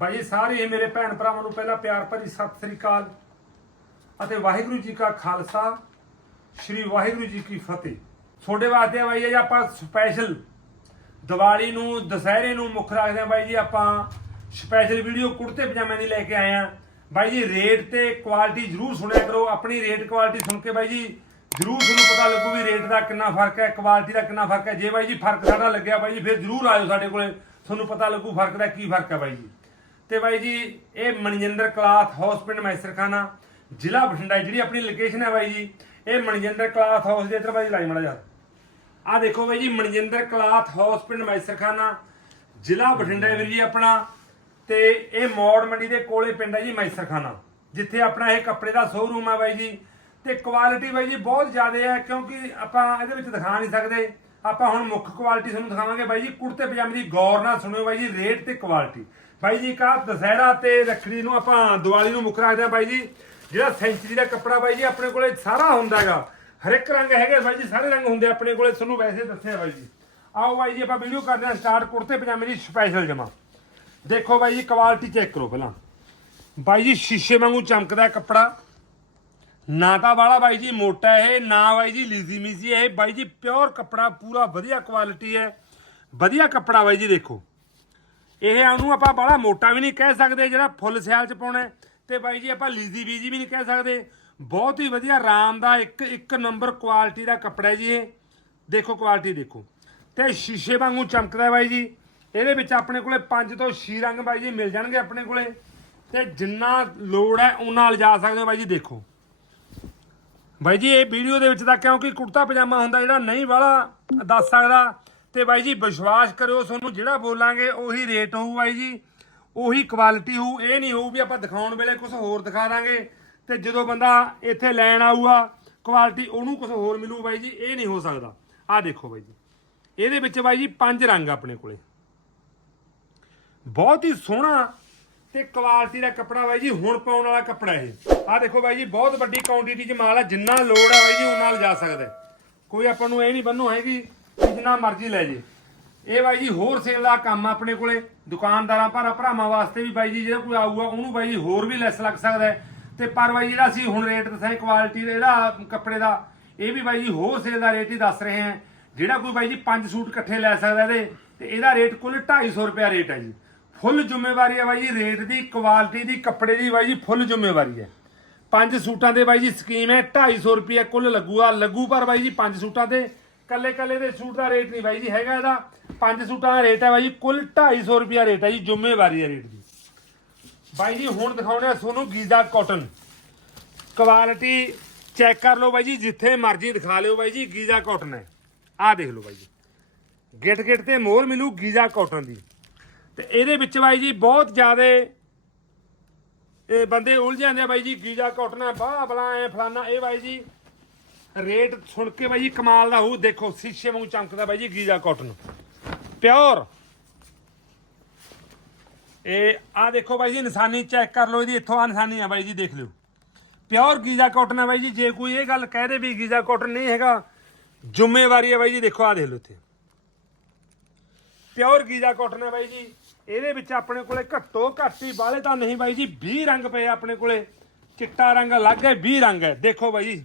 ਬਾਈ ਜੀ ਸਾਰੇ ਮੇਰੇ ਭੈਣ ਭਰਾਵਾਂ ਨੂੰ ਪਹਿਲਾਂ ਪਿਆਰ ਭਰੀ ਸਤਿ ਸ੍ਰੀ ਅਕਾਲ ਅਤੇ ਵਾਹਿਗੁਰੂ ਜੀ ਕਾ ਖਾਲਸਾ, ਸ੍ਰੀ ਵਾਹਿਗੁਰੂ ਜੀ ਕੀ ਫਤਿਹ। ਤੁਹਾਡੇ ਵਾਸਤੇ ਬਾਈ ਜੀ ਆਪਾਂ ਸਪੈਸ਼ਲ ਦੀਵਾਲੀ ਨੂੰ, ਦੁਸਹਿਰੇ ਨੂੰ ਮੁੱਖ ਰੱਖਦੇ ਆ ਬਾਈ ਜੀ, ਆਪਾਂ ਸਪੈਸ਼ਲ ਵੀਡੀਓ ਕੁੜਤੇ ਪਜਾਮੇ ਦੀ ਲੈ ਕੇ ਆਏ ਆ। ਬਾਈ ਜੀ ਰੇਟ ਤੇ ਕੁਆਲਿਟੀ ਜਰੂਰ ਸੁਣਿਆ ਕਰੋ, ਆਪਣੀ ਰੇਟ ਕੁਆਲਿਟੀ ਸੁਣ ਕੇ ਬਾਈ ਜੀ, ਜਰੂਰ ਤੁਹਾਨੂੰ ਪਤਾ ਲੱਗੂ ਵੀ ਰੇਟ ਦਾ ਕਿੰਨਾ ਫ਼ਰਕ ਹੈ ਕੁਆਲਿਟੀ ਦਾ ਕਿੰਨਾ ਫ਼ਰਕ ਹੈ। ਜੇ ਬਾਈ ਜੀ ਫ਼ਰਕ ਸਾਡਾ ਲੱਗਿਆ ਬਾਈ ਜੀ, ਫਿਰ ਜਰੂਰ ਆਇਓ ਸਾਡੇ ਕੋਲੇ, ਤੁਹਾਨੂੰ ਪਤਾ ਲੱਗੂ ਫ਼ਰਕ ਦਾ ਕੀ ਫ਼ਰਕ ਹੈ ਬਾਈ ਜੀ। ਤੇ ਬਾਈ ਜੀ, ਇਹ ਮਨਜਿੰਦਰ ਕਲਾਥ ਹਾਊਸ ਪਿੰਡ ਮੈਸਰਖਾਨਾ, ਜ਼ਿਲ੍ਹਾ ਬਠਿੰਡਾ, ਜਿਹੜੀ ਆਪਣੀ ਲੋਕੇਸ਼ਨ ਹੈ ਬਾਈ ਜੀ, ਇਹ ਮਨਜਿੰਦਰ ਕਲਾਥ ਹਾਊਸ ਦੇ ਇੱਧਰ ਬਾਈ ਲਾਈ ਮੜਾ ਜਾ ਆ ਦੇਖੋ ਬਾਈ ਜੀ, ਮਨਜਿੰਦਰ ਕਲਾਥ ਹਾਊਸ ਪਿੰਡ ਮੈਸਰਖਾਨਾ, ਜ਼ਿਲ੍ਹਾ ਬਠਿੰਡਾ ਵੀਰ ਜੀ ਆਪਣਾ, ਤੇ ਇਹ ਮੌੜ ਮੰਡੀ ਦੇ ਕੋਲੇ ਪਿੰਡ ਹੈ ਜੀ ਮੈਸਰਖਾਨਾ, ਜਿੱਥੇ ਆਪਣਾ ਇਹ ਕੱਪੜੇ ਦਾ ਸ਼ੋਰੂਮ ਹੈ ਬਾਈ ਜੀ, ਤੇ ਕੁਆਲਿਟੀ ਬਾਈ ਜੀ ਬਹੁਤ ਜ਼ਿਆਦਾ ਹੈ, ਕਿਉਂਕਿ ਆਪਾਂ ਇਹਦੇ ਵਿੱਚ ਦਿਖਾ ਨਹੀਂ ਸਕਦੇ। ਆਪਾਂ ਹੁਣ ਮੁੱਖ ਕੁਆਲਿਟੀ ਤੁਹਾਨੂੰ ਦਿਖਾਵਾਂਗੇ ਬਾਈ ਜੀ ਕੁੜਤੇ ਪਜਾਮੇ ਦੀ ਗੌਰ ਨਾਲ ਸੁਣਿਓ ਬਾਈ ਜੀ ਰੇਟ ਤੇ ਕੁਆਲਿਟੀ ਬਾਈ ਜੀ ਕਾ ਦਸਹਿਰਾ ਤੇ ਰੱਖੜੀ ਨੂੰ ਆਪਾਂ ਦੀਵਾਲੀ ਨੂੰ ਮੁੱਖ ਰੱਖਦੇ ਆ ਬਾਈ ਜੀ। ਜਿਹੜਾ ਸੈਂਚਰੀ ਦਾ ਕੱਪੜਾ ਬਾਈ ਜੀ, ਆਪਣੇ ਕੋਲੇ ਸਾਰਾ ਹੁੰਦਾ ਹੈਗਾ। ਹਰ ਇੱਕ ਰੰਗ ਹੈਗੇ ਬਾਈ ਜੀ, ਸਾਰੇ ਰੰਗ ਹੁੰਦੇ ਆਪਣੇ ਕੋਲੇ, ਤੁਹਾਨੂੰ ਵੈਸੇ ਦੱਸਿਆ ਬਾਈ ਜੀ। ਆਓ ਬਾਈ ਜੀ, ਆਪਾਂ ਵੀਡੀਓ ਕਰਦੇ ਹਾਂ ਸਟਾਰਟ ਕੁੜਤੇ ਪਜਾਮੇ ਦੀ ਸਪੈਸ਼ਲ ਜਮਾ। ਦੇਖੋ ਬਾਈ ਜੀ ਕੁਆਲਿਟੀ ਚੈੱਕ ਕਰੋ ਪਹਿਲਾਂ। ਬਾਈ ਜੀ, ਸ਼ੀਸ਼ੇ ਵਾਂਗੂ ਚਮਕਦਾ ਕੱਪੜਾ। ਨਾ ਤਾਂ ਵਾਲਾ ਬਾਈ ਜੀ ਮੋਟਾ ਇਹ, ਨਾ ਬਾਈ ਜੀ ਲੀਜ਼ੀ ਮੀਜ਼ੀ ਇਹ। ਬਾਈ ਜੀ ਪਿਓਰ ਕੱਪੜਾ, ਪੂਰਾ ਵਧੀਆ ਕੁਆਲਿਟੀ ਹੈ। ਵਧੀਆ ਕੱਪੜਾ ਬਾਈ ਜੀ, ਦੇਖੋ। ਇਹ ਉਹਨੂੰ ਆਪਾਂ ਬੜਾ ਮੋਟਾ ਵੀ ਨਹੀਂ ਕਹਿ ਸਕਦੇ ਜਿਹੜਾ ਫੁੱਲ ਸਿਆਲ ਚ ਪਾਉਣਾ ਹੈ, ਤੇ ਬਾਈ ਜੀ ਆਪਾਂ ਲੀਜ਼ੀ ਬੀਜੀ ਵੀ ਨਹੀਂ ਕਹਿ ਸਕਦੇ। ਬਹੁਤ ਹੀ ਵਧੀਆ ਆਰਾਮ ਦਾ ਇੱਕ ਇੱਕ ਨੰਬਰ ਕੁਆਲਿਟੀ ਦਾ ਕੱਪੜਾ ਜੀ ਇਹ। ਦੇਖੋ ਕੁਆਲਿਟੀ ਦੇਖੋ। ਤੇ ਸ਼ੀਸ਼ੇ ਵਾਂਗੂ ਚਮਕਦਾ ਬਾਈ ਜੀ। ਇਹਦੇ ਵਿੱਚ ਆਪਣੇ ਕੋਲੇ 5 ਤੋਂ 6 ਰੰਗ ਬਾਈ ਜੀ ਮਿਲ ਜਾਣਗੇ ਆਪਣੇ ਕੋਲੇ। ਤੇ ਜਿੰਨਾ ਲੋੜ ਹੈ ਉਹਨਾਂ ਲਿਜਾ ਸਕਦੇ ਹੋ ਬਾਈ ਜੀ ਦੇਖੋ। ਬਾਈ ਜੀ ਇਹ ਵੀਡੀਓ ਦੇ ਵਿੱਚ ਤਾਂ ਕਿਉਂਕਿ ਕੁੜਤਾ ਪਜਾਮਾ ਹੁੰਦਾ ਜਿਹੜਾ ਨਹੀਂ ਵਾਲਾ ਦੱਸ ਸਕਦਾ। ਤੇ ਬਾਈ ਜੀ ਵਿਸ਼ਵਾਸ ਕਰਿਓ, ਤੁਹਾਨੂੰ ਜਿਹੜਾ ਬੋਲਾਂਗੇ ਉਹੀ ਰੇਟ ਹੋਊ ਬਾਈ ਜੀ। ਉਹੀ ਕੁਆਲਿਟੀ ਹੋਊ, ਇਹ ਨਹੀਂ ਹੋਊ ਵੀ ਆਪਾਂ ਦਿਖਾਉਣ ਵੇਲੇ ਕੁਝ ਹੋਰ ਦਿਖਾ ਦਾਂਗੇ। ਤੇ ਜਦੋਂ ਬੰਦਾ ਇੱਥੇ ਲੈਣ ਆਊਗਾ ਕੁਆਲਿਟੀ ਉਹਨੂੰ ਕੁਝ ਹੋਰ ਮਿਲੂ ਬਾਈ ਜੀ, ਇਹ ਨਹੀਂ ਹੋ ਸਕਦਾ। ਆਹ ਦੇਖੋ ਬਾਈ ਜੀ। ਇਹਦੇ ਵਿੱਚ ਬਾਈ ਜੀ ਪੰਜ ਰੰਗ ਆਪਣੇ ਕੋਲੇ। ਬਹੁਤ ਹੀ ਸੋਹਣਾ ਤੇ ਕੁਆਲਿਟੀ ਦਾ ਕੱਪੜਾ ਬਾਈ ਜੀ, ਹੁਣ ਪਾਉਣ ਵਾਲਾ ਕੱਪੜਾ ਇਹ। ਆਹ ਦੇਖੋ ਬਾਈ ਜੀ, ਬਹੁਤ ਵੱਡੀ ਕੁਆਂਟੀਟੀ 'ਚ ਮਾਲ ਆ, ਜਿੰਨਾ ਲੋੜ ਹੈ ਬਾਈ ਜੀ ਉਹਨਾਂ ਨਾਲ ਜਾ ਸਕਦਾ ਕੋਈ ਆਪਾਂ ਨੂੰ ਇਹ ਨਹੀਂ ਬੰਨੂ ਹੈਗੀ। ਜਿੰਨਾ ਮਰਜ਼ੀ ਲੈ ਜੇ ਇਹ ਬਾਈ ਜੀ ਹੋਰ ਸੇਲ ਦਾ ਕੰਮ ਆ ਆਪਣੇ ਕੋਲੇ ਦੁਕਾਨਦਾਰਾਂ ਭਰਾ ਭਰਾਵਾਂ ਵਾਸਤੇ ਵੀ ਬਾਈ ਜੀ ਜਿਹੜਾ ਕੋਈ ਆਊਗਾ ਉਹਨੂੰ ਬਾਈ ਜੀ ਹੋਰ ਵੀ ਲੈਸ ਲੱਗ ਸਕਦਾ ਹੈ। ਤੇ ਪਰ ਬਾਈ ਜਿਹੜਾ ਅਸੀਂ ਹੁਣ ਰੇਟ ਦੱਸਾਂ ਕੁਆਲਿਟੀ ਦਾ ਇਹਦਾ ਕੱਪੜੇ ਦਾ ਇਹ ਵੀ ਬਾਈ ਜੀ ਹੋਰ ਸੇਲ ਦਾ ਰੇਟ ਹੀ ਦੱਸ ਰਹੇ ਹਾਂ ਜਿਹੜਾ ਕੋਈ ਬਾਈ ਜੀ ਪੰਜ ਸੂਟ ਇਕੱਠੇ ਲੈ ਸਕਦਾ ਇਹਦੇ ਤੇ ਇਹਦਾ ਰੇਟ ਕੁੱਲ 250 ਰੁਪਿਆ ਰੇਟ ਹੈ ਜੀ ਫੁੱਲ ਜ਼ਿੰਮੇਵਾਰੀ ਹੈ ਬਾਈ ਜੀ ਰੇਟ ਦੀ ਕੁਆਲਿਟੀ ਦੀ ਕੱਪੜੇ ਦੀ ਬਾਈ ਜੀ ਫੁੱਲ ਜ਼ਿੰਮੇਵਾਰੀ ਹੈ ਪੰਜ ਸੂਟਾਂ ਦੇ ਬਾਈ ਜੀ ਸਕੀਮ ਹੈ 250 ਰੁਪਏ ਕੁੱਲ ਲੱਗੂਗਾ ਲੱਗੂ ਪਰ ਬਾਈ ਜੀ ਪੰਜ ਸੂਟਾਂ 'ਤੇ ਕੱਲੇ ਕੱਲੇ ਦੇ ਸੂਟ ਦਾ ਰੇਟ ਨਹੀਂ ਬਾਈ ਜੀ, ਹੈਗਾ ਇਹਦਾ। ਪੰਜ ਸੂਟਾਂ ਦਾ ਰੇਟ ਹੈ ਬਾਈ ਜੀ, ਕੁੱਲ 250 ਰੁਪਏ ਰੇਟ ਹੈ ਜੀ, ਜ਼ਿੰਮੇਵਾਰੀ ਦਾ ਰੇਟ ਜੀ। ਬਾਈ ਜੀ, ਹੁਣ ਦਿਖਾਉਣੇ ਆ ਤੁਹਾਨੂੰ ਗੀਜ਼ਾ ਕਾਟਨ। ਕੁਆਲਿਟੀ ਚੈੱਕ ਕਰ ਲਓ ਬਾਈ ਜੀ, ਜਿੱਥੇ ਮਰਜ਼ੀ ਦਿਖਾ ਲਿਓ ਬਾਈ ਜੀ, ਗੀਜ਼ਾ ਕਾਟਨ ਹੈ। ਆਹ ਦੇਖ ਲਓ ਬਾਈ ਜੀ। ਗਿੱਟ ਗਿੱਟ ਤੇ ਮੋਹਰ ਮਿਲੂ ਗੀਜ਼ਾ ਕਾਟਨ ਦੀ। ਤੇ ਇਹਦੇ ਵਿੱਚ ਬਾਈ ਜੀ, ਬਹੁਤ ਜ਼ਿਆਦਾ, ਇਹ ਬੰਦੇ ਉਲਝ ਜਾਂਦੇ ਆ ਬਾਈ ਜੀ, ਗੀਜ਼ਾ ਕਾਟਨ ਹੈ ਬਾਹ ਬਲਾ ਐ ਫਲਾਨਾ, ਇਹ ਬਾਈ ਜੀ ਰੇਟ ਸੁਣ ਕੇ ਬਾਈ ਜੀ ਕਮਾਲ ਦਾ ਹੋਊ। ਦੇਖੋ, ਸ਼ੀਸ਼ੇ ਵਾਂਗੂ ਚਮਕਦਾ ਬਾਈ ਜੀ ਗੀਜ਼ਾ ਕਾਟਨ। ਪਿਓਰ। ਇਹ ਆ ਦੇਖੋ ਬਾਈ ਜੀ, ਨਿਸ਼ਾਨੀ ਚੈੱਕ ਕਰ ਲਓ ਇਹਦੀ। ਇੱਥੋਂ ਆ ਨਿਸ਼ਾਨੀ ਆ ਬਾਈ ਜੀ, ਦੇਖ ਲਿਓ। ਪਿਓਰ ਗੀਜ਼ਾ ਕਾਟਨ ਹੈ ਬਾਈ ਜੀ। ਜੇ ਕੋਈ ਇਹ ਗੱਲ ਕਹਿ ਦੇ ਵੀ ਗੀਜ਼ਾ ਕਾਟਨ ਨਹੀਂ ਹੈਗਾ, ਜ਼ਿੰਮੇਵਾਰੀ ਹੈ ਬਾਈ ਜੀ, ਦੇਖੋ ਆ ਦੇਖ ਲਓ ਇੱਥੇ। ਪਿਓਰ ਗੀਜ਼ਾ ਕਾਟਨ ਹੈ ਬਾਈ ਜੀ। ਇਹਦੇ ਵਿੱਚ ਆਪਣੇ ਕੋਲੇ ਘੱਟੋ ਘੱਟ ਹੀ ਬਾਲੇ ਤਾਂ ਨਹੀਂ ਬਾਈ ਜੀ। 20 ਰੰਗ ਪਏ ਆਪਣੇ ਕੋਲੇ। ਚਿੱਟਾ ਰੰਗ ਅਲੱਗ ਹੈ 20 ਰੰਗ ਹੈ। ਦੇਖੋ ਬਾਈ ਜੀ।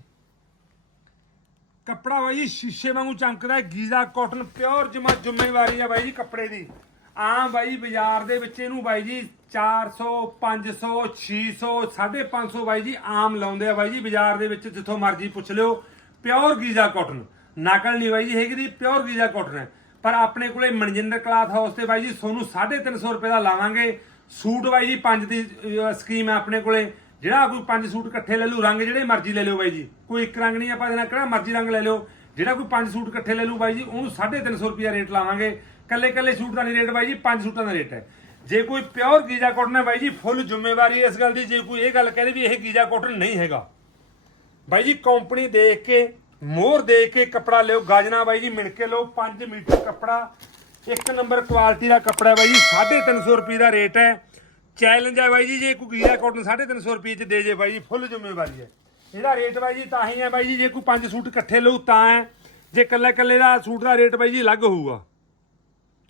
ਕੱਪੜਾ ਬਾਈ ਜੀ, ਸ਼ੀਸ਼ੇ ਵਾਂਗੂ ਚਮਕਦਾ ਹੈ, ਗੀਜ਼ਾ ਕਾਟਨ ਪਿਓਰ ਜਮਾ ਜ਼ਿੰਮੇਵਾਰੀ ਆ ਬਾਈ ਜੀ ਕੱਪੜੇ ਦੀ। ਆਮ ਬਾਈ ਬਾਜ਼ਾਰ ਦੇ ਵਿੱਚ ਇਹਨੂੰ ਬਾਈ ਜੀ 400 500 600 550 ਬਾਈ ਜੀ ਆਮ ਲਾਉਂਦੇ ਆ ਬਾਈ ਜੀ ਬਾਜ਼ਾਰ ਦੇ ਵਿੱਚ, ਜਿੱਥੋਂ ਮਰਜ਼ੀ ਪੁੱਛ ਲਿਓ। ਪਿਓਰ ਗੀਜ਼ਾ ਕਾਟਨ ਨਕਲ ਨਹੀਂ ਬਾਈ ਜੀ ਹੈਗੀ ਦੀ ਪਿਓਰ ਗੀਜ਼ਾ ਕਾਟਨ ਹੈ। ਪਰ ਆਪਣੇ ਕੋਲੇ ਮਨਜਿੰਦਰ ਕਲਾਥ ਹਾਊਸ ਤੇ ਬਾਈ ਜੀ ਤੁਹਾਨੂੰ 350 ਰੁਪਏ ਦਾ ਲਾਵਾਂਗੇ। ਸੂਟ ਬਾਈ ਜੀ ਪੰਜ ਦੀ ਸਕੀਮ ਹੈ ਆਪਣੇ ਕੋਲੇ। ਜਿਹੜਾ ਕੋਈ ਪੰਜ ਸੂਟ ਇਕੱਠੇ ਲੈ ਲੂ ਰੰਗ ਜਿਹੜੇ ਮਰਜ਼ੀ ਲੈ ਲਿਓ ਬਾਈ ਜੀ। ਕੋਈ ਇੱਕ ਰੰਗ ਨਹੀਂ ਆਪਾਂ ਦੇਣਾ ਕਿਹੜਾ ਮਰਜ਼ੀ ਰੰਗ ਲੈ ਲਿਓ। ਜਿਹੜਾ ਕੋਈ ਪੰਜ ਸੂਟ ਇਕੱਠੇ ਲੈ ਲੂ ਬਾਈ ਜੀ, ਉਹਨੂੰ 350 ਰੁਪਏ ਰੇਟ ਲਾਵਾਂਗੇ। ਕੱਲੇ ਕੱਲੇ ਸੂਟ ਦਾ ਨਹੀਂ ਰੇਟ ਬਾਈ ਜੀ, ਪੰਜ ਸੂਟਾਂ ਦਾ ਰੇਟ ਹੈ। ਜੇ ਕੋਈ ਪਿਓਰ ਗੀਜ਼ਾ ਕਾਟਨ ਹੈ ਬਾਈ ਜੀ, ਫੁੱਲ ਜ਼ਿੰਮੇਵਾਰੀ ਇਸ ਗੱਲ ਦੀ, ਜੇ ਕੋਈ ਇਹ ਗੱਲ ਕਹਦੇ ਵੀ ਇਹ ਗੀਜ਼ਾ ਕਾਟਨ ਨਹੀਂ ਹੈਗਾ। ਬਾਈ ਜੀ, ਕੰਪਨੀ ਦੇਖ ਕੇ, ਮੋਹਰ ਦੇਖ ਕੇ ਕੱਪੜਾ ਲਿਓ ਗਾਜਣਾ ਬਾਈ ਜੀ, ਮਿਣ ਕੇ ਲਓ 5 ਮੀਟਰ ਕੱਪੜਾ, ਇੱਕ ਨੰਬਰ ਕੁਆਲਿਟੀ ਦਾ ਕੱਪੜਾ ਬਾਈ ਜੀ 350 ਰੁਪਏ ਦਾ ਰੇਟ ਹੈ। ਚੈਲੰਜ ਹੈ ਬਾਈ ਜੀ, ਜੇ ਕੋਈ ਗੀਰਾ ਕਾਟਨ 350 ਰੁਪਏ ਚ ਦੇ ਜੇ ਬਾਈ ਜੀ ਫੁੱਲ ਜ਼ਿੰਮੇਵਾਰੀ ਹੈ। ਇਹਦਾ ਰੇਟ ਬਾਈ ਜੀ ਤਾਂ ਹੀ ਹੈ ਬਾਈ ਜੀ, ਜੇ ਕੋਈ ਪੰਜ ਸੂਟ ਇਕੱਠੇ ਲਓ ਤਾਂ ਹੈ। ਜੇ ਇਕੱਲੇ ਇਕੱਲੇ ਦਾ ਸੂਟ ਦਾ ਰੇਟ ਬਾਈ ਜੀ ਅਲੱਗ ਹੋਊਗਾ।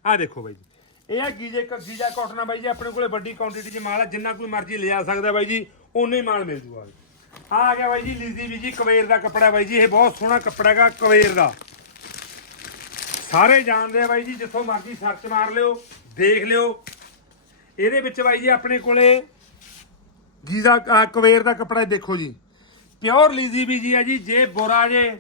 ਆਹ ਦੇਖੋ ਬਾਈ ਜੀ। ਇਹ ਆ ਗੀਜੇ ਗੀਜਾ ਕਾਟਨ ਆ ਬਾਈ ਜੀ, ਆਪਣੇ ਕੋਲੇ ਵੱਡੀ ਕੁਆਂਟੀਟੀ 'ਚ ਮਾਲ ਆ, ਜਿੰਨਾ ਕੋਈ ਮਰਜ਼ੀ ਲਿਆ ਸਕਦਾ ਬਾਈ ਜੀ ਉਨੇ ਹੀ ਮਾਲ ਮਿਲ ਜੂਗਾ ਆ ਆ ਗਿਆ ਬਾਈ ਜੀ, ਲੀਜ਼ੀ ਵੀ ਜੀ, ਕਵੇਰ ਦਾ ਕੱਪੜਾ ਬਾਈ ਜੀ, ਇਹ ਬਹੁਤ ਸੋਹਣਾ ਕੱਪੜਾ ਹੈਗਾ, ਕਵੇਰ ਦਾ। ਸਾਰੇ ਜਾਣਦੇ ਆ ਬਾਈ ਜੀ, ਜਿੱਥੋਂ ਮਰਜ਼ੀ ਸਰਚ ਮਾਰ ਲਿਓ, ਦੇਖ ਲਿਓ ਇਹਦੇ ਵਿੱਚ ਬਾਈ ਜੀ ਆਪਣੇ ਕੋਲੇ ਗੀਜ਼ਾ ਆਹ ਕਵੇਰ ਦਾ ਕੱਪੜਾ ਦੇਖੋ ਜੀ। ਪਿਓਰ ਲੀਜ਼ੀ ਵੀ ਜੀ ਆ ਜੀ, ਜੇ ਬੋਰਾ ਜੇ,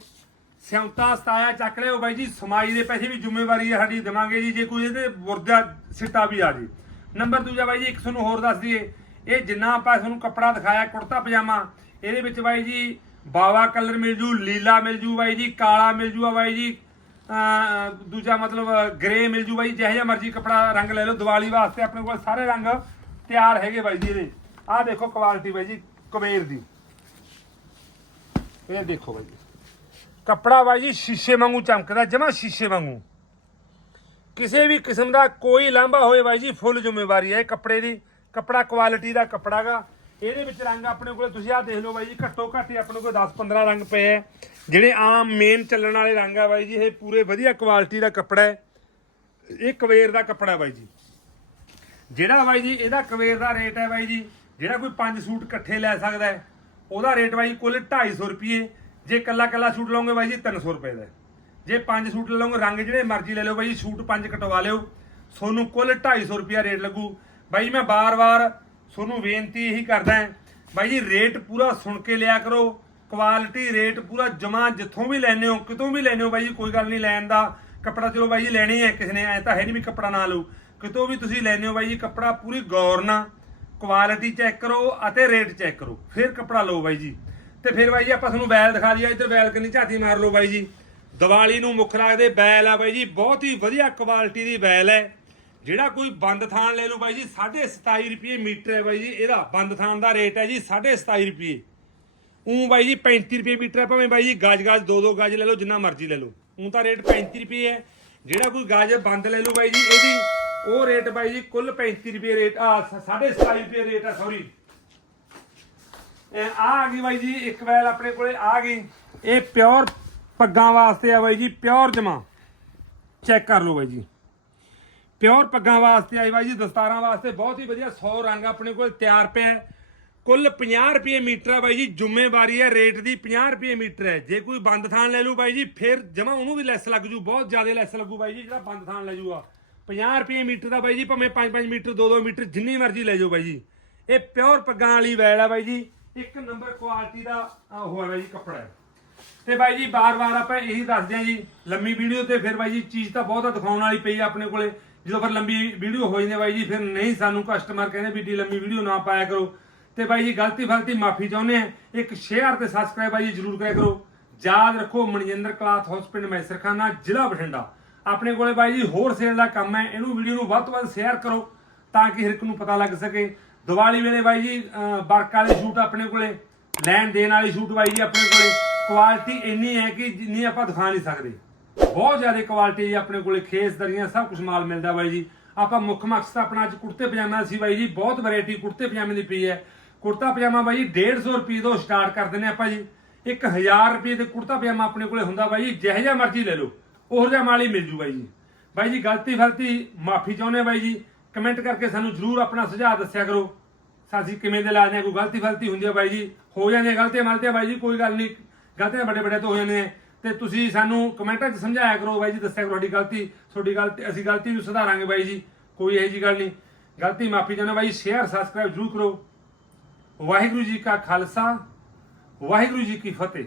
ਸਿਉਂਤਾ, ਸਤਾਇਆ ਚੱਕ ਲਿਓ ਬਾਈ ਜੀ, ਸਮਾਈ ਦੇ ਪੈਸੇ ਵੀ ਜ਼ਿੰਮੇਵਾਰੀ ਹੈ ਸਾਡੀ, ਦੇਵਾਂਗੇ ਜੀ, ਜੇ ਕੋਈ ਇਹਦੇ ਬੁਰਜਾ ਸਿੱਟਾ ਵੀ ਆ ਜੀ। ਨੰਬਰ ਦੂਜਾ ਬਾਈ ਜੀ, ਇੱਕ ਤੁਹਾਨੂੰ ਹੋਰ ਦੱਸ ਦਈਏ, ਇਹ ਜਿੰਨਾ ਆਪਾਂ ਤੁਹਾਨੂੰ ਕੱਪੜਾ ਦਿਖਾਇਆ, ਕੁੜਤਾ, ਪਜਾਮਾ, ਇਹਦੇ ਵਿੱਚ ਬਾਈ ਜੀ, ਬਾਵਾ ਕਲਰ ਮਿਲ ਜੂ, ਲੀਲਾ ਮਿਲ ਜੂ ਬਾਈ ਜੀ, ਕਾਲਾ ਮਿਲ ਆ ਬਾਈ ਜੀ ਦੂਜਾ ਮਤਲਬ ਗ੍ਰੇ ਮਿਲ ਜੂ ਬਾਈ, ਜਿਹੋ ਜਿਹਾ ਮਰਜ਼ੀ ਕਪੜਾ ਰੰਗ ਲੈ ਲਓ। ਦੀਵਾਲੀ ਵਾਸਤੇ ਆਪਣੇ ਕੋਲ ਸਾਰੇ ਰੰਗ ਤਿਆਰ ਹੈਗੇ ਬਾਈ ਜੀ ਇਹਦੇ। ਆਹ ਦੇਖੋ ਕੁਆਲਿਟੀ ਬਾਈ ਜੀ, ਕੁਬੇਰ ਦੀ। ਇਹ ਦੇਖੋ ਬਾਈ ਜੀ। ਕੱਪੜਾ ਬਾਈ ਜੀ ਸ਼ੀਸ਼ੇ ਵਾਂਗੂ ਚਮਕਦਾ, ਜਮਾ ਸ਼ੀਸ਼ੇ ਵਾਂਗੂ। ਕਿਸੇ ਵੀ ਕਿਸਮ ਦਾ ਕੋਈ ਲਾਂਭਾ ਹੋਏ ਬਾਈ ਜੀ, ਫੁੱਲ ਜ਼ਿੰਮੇਵਾਰੀ ਹੈ ਇਹ ਕੱਪੜੇ ਦੀ। ਕੱਪੜਾ ਕੁਆਲਿਟੀ ਦਾ ਕੱਪੜਾਗਾ ਇਹਦੇ ਵਿੱਚ ਰੰਗ ਆਪਣੇ ਕੋਲੇ, ਤੁਸੀਂ ਆਹ ਦੇਖ ਲਓ ਬਾਈ ਜੀ, ਘੱਟੋ ਘੱਟ ਹੀ ਆਪਣੇ ਕੋਲ 10-15 ਰੰਗ ਪਏ ਹੈ ਜਿਹੜੇ ਆਮ ਮੇਨ ਚੱਲਣ ਵਾਲੇ ਰੰਗ ਆ ਬਾਈ ਜੀ, ਇਹ ਪੂਰੇ ਵਧੀਆ ਕੁਆਲਿਟੀ ਦਾ ਕੱਪੜਾ ਹੈ। ਇਹ ਕਵੇਰ ਦਾ ਕੱਪੜਾ ਹੈ ਬਾਈ ਜੀ। ਜਿਹੜਾ ਬਾਈ ਜੀ, ਇਹਦਾ ਕਵੇਰ ਦਾ ਰੇਟ ਹੈ ਬਾਈ ਜੀ, ਜਿਹੜਾ ਕੋਈ ਪੰਜ ਸੂਟ ਇਕੱਠੇ ਲੈ ਸਕਦਾ ਹੈ, ਉਹਦਾ ਰੇਟ ਬਾਈ ਕੁੱਲ 250 ਰੁਪਏ ਜੇ ਕੱਲਾ ਕੱਲਾ ਸੂਟ ਲਓਗੇ ਬਾਈ ਜੀ 300 ਰੁਪਏ ਦਾ ਜੇ ਪੰਜ ਸੂਟ ਲੈ ਲਓਗੇ, ਰੰਗ ਜਿਹੜੇ ਮਰਜ਼ੀ ਲੈ ਲਓ ਬਾਈ ਜੀ, ਸੂਟ ਪੰਜ ਕਟਵਾ ਲਿਓ। ਤੁਹਾਨੂੰ ਕੁੱਲ 250 ਰੁਪਿਆ ਰੇਟ ਲੱਗੂ। ਬਾਈ ਮੈਂ ਬਾਰ-ਬਾਰ ਤੁਹਾਨੂੰ ਬੇਨਤੀ ਇਹੀ ਕਰਦਾ ਬਾਈ ਜੀ ਰੇਟ ਪੂਰਾ ਸੁਣ ਕੇ ਲਿਆ ਕਰੋ। ਕੁਆਲਿਟੀ ਰੇਟ ਪੂਰਾ ਜਮਾ ਜਿੱਥੋਂ ਵੀ ਲੈਣੇ ਹੋ, ਕਿਤੋਂ ਵੀ ਲੈਣੇ ਹੋ, ਬਾਈ ਜੀ, ਕੋਈ ਗੱਲ ਨਹੀਂ, ਲੈਣ ਦਾ ਕੱਪੜਾ ਚਲੋ ਬਾਈ ਜੀ, ਲੈਣੀ ਹੈ ਕਿਸੇ ਨੇ, ਐ ਤਾਂ ਹੈ ਨਹੀਂ ਵੀ ਕੱਪੜਾ ਨਾ ਲਓ। ਕਿਤੋਂ ਵੀ ਤੁਸੀਂ ਲੈਣੇ ਹੋ ਬਾਈ ਜੀ, ਕੱਪੜਾ ਪੂਰੀ ਗੌਰ ਨਾਲ ਕੁਆਲਿਟੀ ਚੈੱਕ ਕਰੋ ਅਤੇ ਰੇਟ ਚੈੱਕ ਕਰੋ। ਫਿਰ ਕੱਪੜਾ ਲਓ ਬਾਈ ਜੀ। ਤੇ ਫਿਰ ਬਾਈ ਜੀ, ਆਪਾਂ ਤੁਹਾਨੂੰ ਬੈਲ ਦਿਖਾ ਦਈਏ, ਇੱਧਰ ਬੈਲ ਕਿੰਨੀ ਝਾਤੀ ਮਾਰ ਲਓ ਬਾਈ ਜੀ। ਦੀਵਾਲੀ ਨੂੰ ਮੁੱਖ ਰੱਖਦੇ ਬੈਲ ਆ ਬਾਈ ਜੀ, ਬਹੁਤ ਹੀ ਵਧੀਆ ਕੁਆਲਿਟੀ ਦੀ ਬੈਲ ਹੈ। ਜਿਹੜਾ ਕੋਈ ਬੰਦ ਥਾਨ ਲੈ ਲਓ ਬਾਈ ਜੀ 27.5 ਰੁਪਏ ਮੀਟਰ ਹੈ ਬਾਈ ਜੀ, ਇਹਦਾ ਬੰਦ ਥਾਨ ਦਾ ਰੇਟ ਹੈ ਜੀ 27.5 ਰੁਪਏ। ਉਂ ਬਾਈ ਜੀ 35 ਰੁਪਏ ਮੀਟਰ ਹੈ ਭਾਵੇਂ ਬਾਈ ਜੀ, ਗਾਜ ਗਾਜ ਦੋ ਦੋ ਗਾਜ ਲੈ ਲਓ, ਜਿੰਨਾ ਮਰਜ਼ੀ ਲੈ ਲਓ। ਉਂ ਤਾਂ ਰੇਟ 35 ਰੁਪਏ ਹੈ। ਜਿਹੜਾ ਕੋਈ ਗਾਜ ਬੰਦ ਲੈ ਲਓ ਬਾਈ ਜੀ, ਇਹਦੀ ਉਹ ਰੇਟ ਬਾਈ ਜੀ, ਕੁੱਲ 35 ਰੁਪਏ ਰੇਟ ਆ 27.5 ਰੁਪਏ ਰੇਟ ਆ ਸੌਰੀ ਇਹ ਆ ਆ ਗਈ ਬਾਈ ਜੀ, ਇੱਕ ਵੈਲ ਆਪਣੇ ਕੋਲੇ ਆ ਗਈ। ਇਹ ਪਿਓਰ ਪੱਗਾਂ ਵਾਸਤੇ ਆ ਬਾਈ ਜੀ, ਪਿਓਰ ਜਮਾ। ਚੈੱਕ ਕਰ ਲਓ ਬਾਈ ਜੀ। ਪਿਓਰ ਪੱਗਾਂ ਵਾਸਤੇ ਆਈ ਬਾਈ ਜੀ, ਦਸਤਾਰਾਂ ਵਾਸਤੇ ਬਹੁਤ ਹੀ ਵਧੀਆ 100 ਰੰਗ ਆਪਣੇ ਕੋਲ ਤਿਆਰ ਪਿਆ ਕੁੱਲ 50 ਰੁਪਏ ਮੀਟਰ ਹੈ ਬਾਈ ਜੀ, ਜ਼ਿੰਮੇਵਾਰੀ ਹੈ, ਰੇਟ ਦੀ 50 ਰੁਪਏ ਮੀਟਰ ਹੈ। ਜੇ ਕੋਈ ਬੰਦ ਥਾਨ ਲੈ ਲੂ ਬਾਈ ਜੀ, ਫਿਰ ਜਮਾ ਉਹਨੂੰ ਵੀ ਲੈਸ ਲੱਗ ਜੂ, ਬਹੁਤ ਜ਼ਿਆਦਾ ਲੈਸ ਲੱਗੂ ਬਾਈ ਜੀ, ਜਿਹੜਾ ਬੰਦ ਥਾਨ ਲੈ ਜੂਗਾ। 50 ਰੁਪਏ ਮੀਟਰ ਦਾ ਬਾਈ ਜੀ, ਭਾਵੇਂ 5-5 ਮੀਟਰ 2-2 ਮੀਟਰ, ਜਿੰਨੀ ਮਰਜ਼ੀ ਲੈ ਜਾਓ ਬਾਈ ਜੀ। ਇਹ ਪਿਓਰ ਪੱਗਾਂ ਵਾਲੀ ਵੈਲ ਹੈ ਬਾਈ ਜੀ, ਇੱਕ ਨੰਬਰ ਕੁਆਲਿਟੀ ਦਾ ਉਹ ਹੈ ਬਾਈ ਜੀ, ਕੱਪੜਾ ਹੈ। ਤੇ ਬਾਈ ਜੀ ਬਾਰ-ਬਾਰ ਆਪਾਂ ਇਹੀ ਦੱਸਦੇ ਆ ਜੀ, ਲੰਮੀ ਵੀਡੀਓ ਤੇ ਫਿਰ ਬਾਈ ਜੀ, ਚੀਜ਼ ਤਾਂ ਬਹੁਤ ਦਿਖਾਉਣ ਵਾਲੀ ਪਈ ਆ ਆਪਣੇ ਕੋਲੇ। ਜਦੋਂ ਫਿਰ ਲੰਬੀ ਵੀਡੀਓ ਹੋ ਜਾਂਦੀ ਬਾਈ ਜੀ, ਫਿਰ ਨਹੀਂ ਸਾਨੂੰ ਕਸਟਮਰ ਕਹਿੰਦੇ ਵੀ ਡੀ ਲੰਮੀ ਵੀਡੀਓ ਨਾ ਪਾਇਆ ਕਰੋ। ਤੇ ਬਾਈ ਜੀ, ਗਲਤੀ ਫਲਤੀ ਮਾਫੀ ਚਾਹੁੰਦੇ ਆ ਇੱਕ ਸ਼ੇਅਰ ਤੇ ਸਬਸਕ੍ਰਾਈਬ ਬਾਈ ਜੀ ਜਰੂਰ ਕਰਿਆ ਕਰੋ। ਯਾਦ ਰੱਖੋ, ਮਨਜਿੰਦਰ ਕਲਾਥ ਹਸਪੀਟਲ ਮੈਸਰਖਾਨਾ, ਜ਼ਿਲ੍ਹਾ ਬਠਿੰਡਾ। ਆਪਣੇ ਕੋਲੇ ਬਾਈ ਜੀ ਹੋਰ ਸੇਲ ਦਾ ਕੰਮ ਹੈ, ਇਹਨੂੰ ਵੀਡੀਓ ਨੂੰ ਵੱਧ ਤੋਂ ਵੱਧ ਸ਼ੇਅਰ ਕਰੋ ਤਾਂ ਕਿ ਹਰ ਇੱਕ ਨੂੰ ਪਤਾ ਲੱਗ ਸਕੇ। ਦੀਵਾਲੀ ਵੇਲੇ ਬਾਈ ਜੀ ਵਰਕ ਵਾਲੇ ਸ਼ੂਟ ਆਪਣੇ ਕੋਲੇ, ਲੈਣ ਦੇਣ ਵਾਲੀ ਸ਼ੂਟ ਬਾਈ ਜੀ ਆਪਣੇ ਕੋਲੇ। ਕੁਆਲਿਟੀ ਇੰਨੀ ਹੈ ਕਿ ਜਿੰਨੀ ਆਪਾਂ ਦਿਖਾ ਨਹੀਂ ਸਕਦੇ। ਬਹੁਤ ਜ਼ਿਆਦਾ ਕੁਆਲਿਟੀ ਆਪਣੇ ਕੋਲੇ, ਖੇਸ ਦਰੀਆਂ, ਸਭ ਕੁਝ ਮਾਲ ਮਿਲਦਾ ਬਾਈ ਜੀ। ਆਪਾਂ ਮੁੱਖ ਮਕਸਦ ਆਪਣਾ ਅੱਜ ਕੁੜਤੇ ਪਜਾਮਾ ਸੀ ਬਾਈ ਜੀ, ਬਹੁਤ ਵੈਰਾਈਟੀ ਕੁੜਤੇ ਪਜਾਮੇ ਦੀ ਪਈ ਹੈ। ਕੁੜਤਾ ਪਜਾਮਾ ਬਾਈ ਜੀ 150 ਰੁਪਏ ਤੋਂ ਸਟਾਰਟ ਕਰ ਦਿੰਦੇ ਆਪਾਂ ਜੀ। 1000 ਰੁਪਏ ਦੇ ਕੁੜਤਾ ਪਜਾਮਾ ਆਪਣੇ ਕੋਲੇ ਹੁੰਦਾ ਬਾਈ ਜੀ, ਜਿਹੋ ਜਿਹਾ ਮਰਜ਼ੀ ਲੈ ਲਓ, ਉਹੋ ਜਿਹਾ ਮਾਲ ਹੀ ਮਿਲ ਜੂ ਬਾਈ ਜੀ। ਬਾਈ ਜੀ, ਗਲਤੀ ਫਲਤੀ ਮਾਫੀ ਚਾਹੁੰਦੇ ਹਾਂ ਬਾਈ ਜੀ। ਕਮੈਂਟ ਕਰਕੇ ਸਾਨੂੰ ਜਰੂਰ ਆਪਣਾ ਸੁਝਾਅ ਦੱਸਿਆ ਕਰੋ। ਸਾਡੀ ਕਿਵੇਂ ਦੇ ਲਾਦੇ ਆ, ਕੋਈ ਗਲਤੀ ਫਲਤੀ ਹੁੰਦੀ ਹੈ ਬਾਈ ਜੀ? ਹੋ ਜਾਂਦੀਆਂ ਗਲਤੀਆਂ ਮਲਤੀਆਂ ਬਾਈ ਜੀ, ਕੋਈ ਗੱਲ ਨਹੀਂ। ਗਲਤੀਆਂ ਵੱਡੇ ਵੱਡੇ ਤੋਂ ਹੋ ਜਾਂਦੀਆਂ। ਤੇ ਤੁਸੀਂ ਸਾਨੂੰ ਕਮੈਂਟਾਂ 'ਚ ਸਮਝਾਇਆ ਕਰੋ ਬਾਈ ਜੀ, ਦੱਸਿਆ ਕਰੋ ਤੁਹਾਡੀ ਗਲਤੀ। ਤੁਹਾਡੀ ਗਲਤੀ, ਅਸੀਂ ਗਲਤੀ ਨੂੰ ਸੁਧਾਰਾਂਗੇ ਬਾਈ ਜੀ, ਕੋਈ ਇਹੋ ਜੀ ਗੱਲ ਨਹੀਂ। ਗਲਤੀ ਮਾਫੀ ਚਾਹੁੰਦੇ ਬਾਈ ਸ਼ੇਅਰ ਸਬਸਕ੍ਰਾਈਬ ਜਰੂਰ ਕਰੋ। ਵਾਹਿਗੁਰੂ ਜੀ ਕਾ ਖਾਲਸਾ, ਵਾਹਿਗੁਰੂ ਜੀ ਕੀ ਫਤਿਹ।